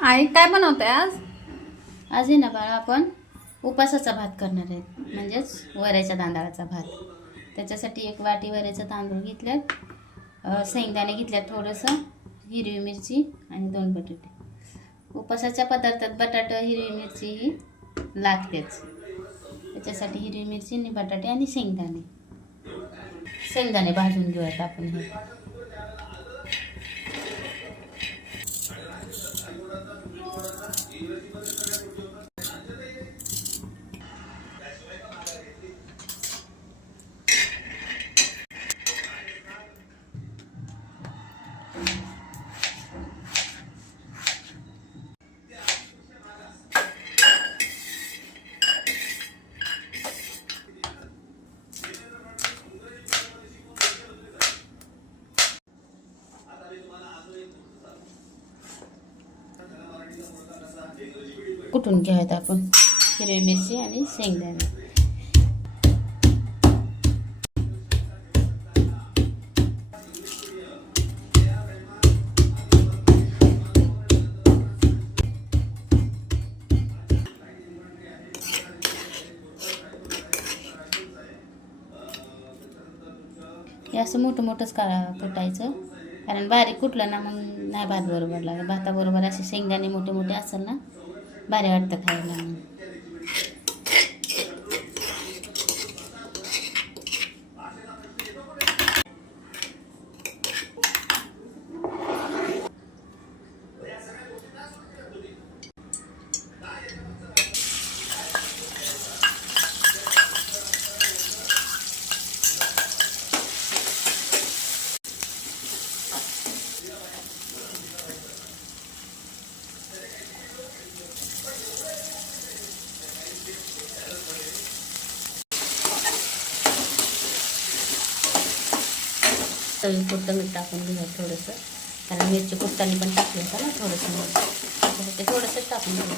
आई काय बनवते आज? आज आहे ना बाळा आपण उपासाचा भात करणार आहेत म्हणजेच वऱ्याच्या तांदळाचा भात. त्याच्यासाठी एक वाटी वऱ्याचा तांदूळ घेतल्यात. शेंगदाणे घेतल्यात थोडंसं हिरवी मिरची आणि दोन बटाटे. उपासाच्या पदार्थात बटाटा हिरवी मिरची ही लागतेच. त्याच्यासाठी हिरवी मिरची आणि बटाटे आणि शेंगदाणे. शेंगदाणे भाजून घेऊयात आपण हे. कुठून घ्यायत आपण? हिरवी मिरची आणि शेंगदाणे. हे असं मोठं मोठंच करा कुटायचं कारण बारीक कुटलं ना मग नाही भात बरोबर लागेल भाताबरोबर असे शेंगदाणे मोठे मोठे असेल ना भारी वाटतं खायला. चवीपुरतं मीठ टाकून घेऊया थोडंसं. कारण मिरची कुटताना पण टाकली होता ना थोडंसं मीठ थोडंसं टाकून घेऊ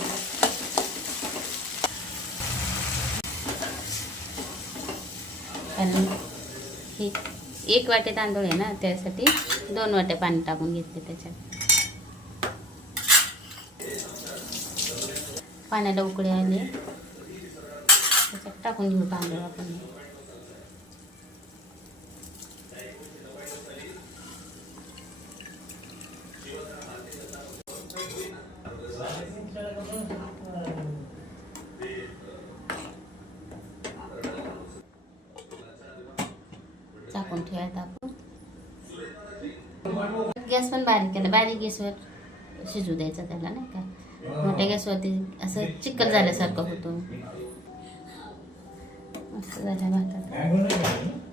कारण ही एक वाटे तांदूळ आहे ना त्यासाठी दोन वाटे पाणी टाकून घेतले त्याच्यात. पाण्याला उकळी आले. त्याच्यात टाकून घेऊ तांदूळ आपण. झाकून ठेवायचं आपण. गॅस पण बारीक केला बारीक गॅसवर शिजू द्यायचा त्याला नाही का? मोठ्या गॅसवरती असं चिकन झाल्यासारखं होतो. असं झाल्या भातात.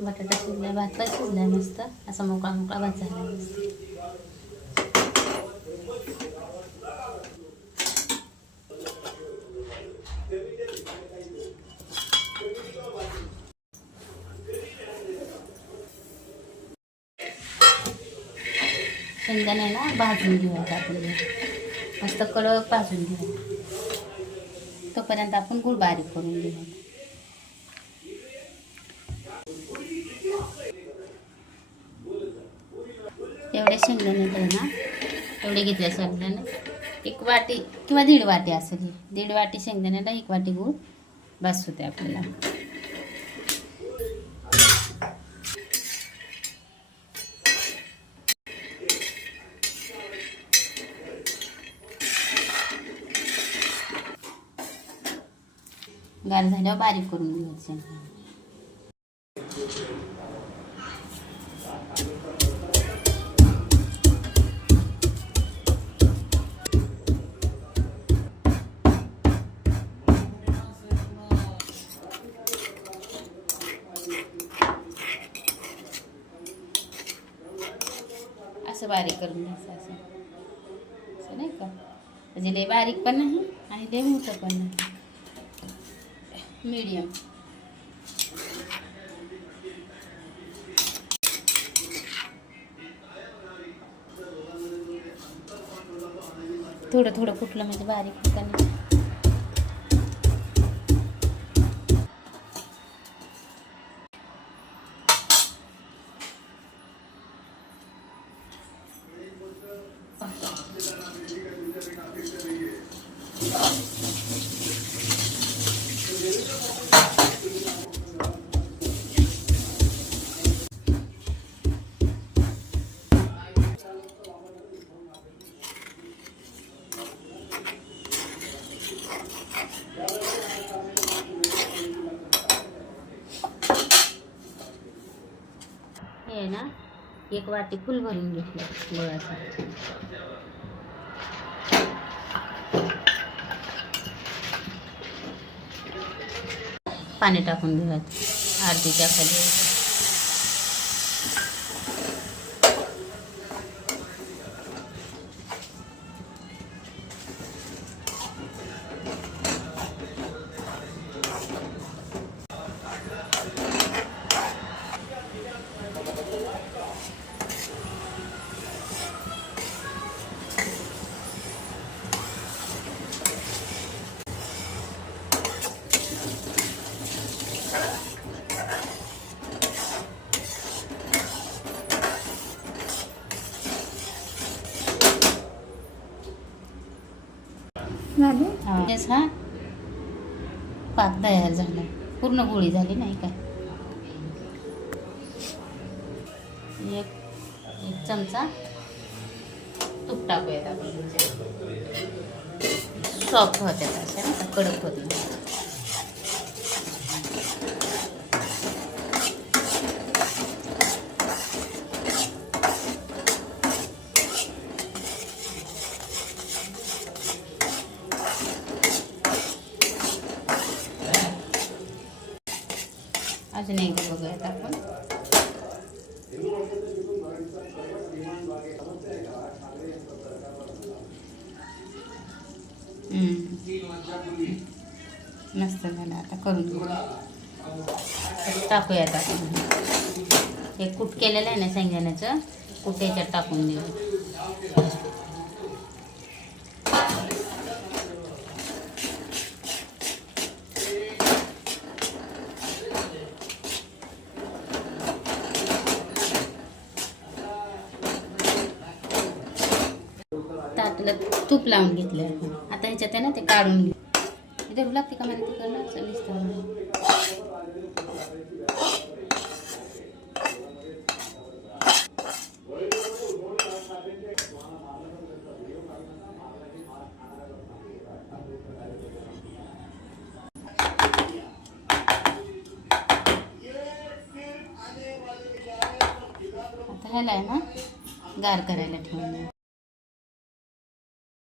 बटाटा शिजला भात पण शिजलाय मस्त. असा मोकळा मोकळा भात झाला शेंगदाण्याला भाजून घेऊया आपण. मस्त कडक भाजून घेऊया तोपर्यंत आपण गुळ बारीक करून घेऊया एवढे शेंगदाणे तर ना एवढे घेतले शेंगदाणे. एक वाटी किंवा दीड वाटी असेल ही. दीड वाटी शेंगदाण्याला एक वाटी गूळ बस होते आपल्याला. गार झाल्यावर बारीक करून घ्यायचं. असं बारीक करून घ्यायचं असं असं नाही का म्हणजे लय बारीक पण नाही आणि लय मोठं पण नाही मीडियम। थोडं थोडं कुठलं म्हणजे बारीक होताना एक वाटी फुल भरून घेतलं गुळाचं पाणी टाकून घेऊयात आरतीच्या खाली. झाले? तेच हा पाक तयार झाला. पूर्ण गोळी झाली नाही काय एक एक चमचा तूप टाकूयात आपण सॉफ्ट होत्यात अशा कडक होते अजून एकदा बघूयात आपण. मस्त झालं आता करून टाकूया आता टाकूयात आपण. हे कूट केलेलं आहे ना शेंगदाण्याचं कूट याच्यात टाकून देऊ. त्याला तूप लावून घेतलं. आपण आता ह्याच्यात आहे ना ते काढून घे. धरू लागते का मला तिकडनं करणं? दिसतं आता ह्याला आहे ना गार करायला ठेवून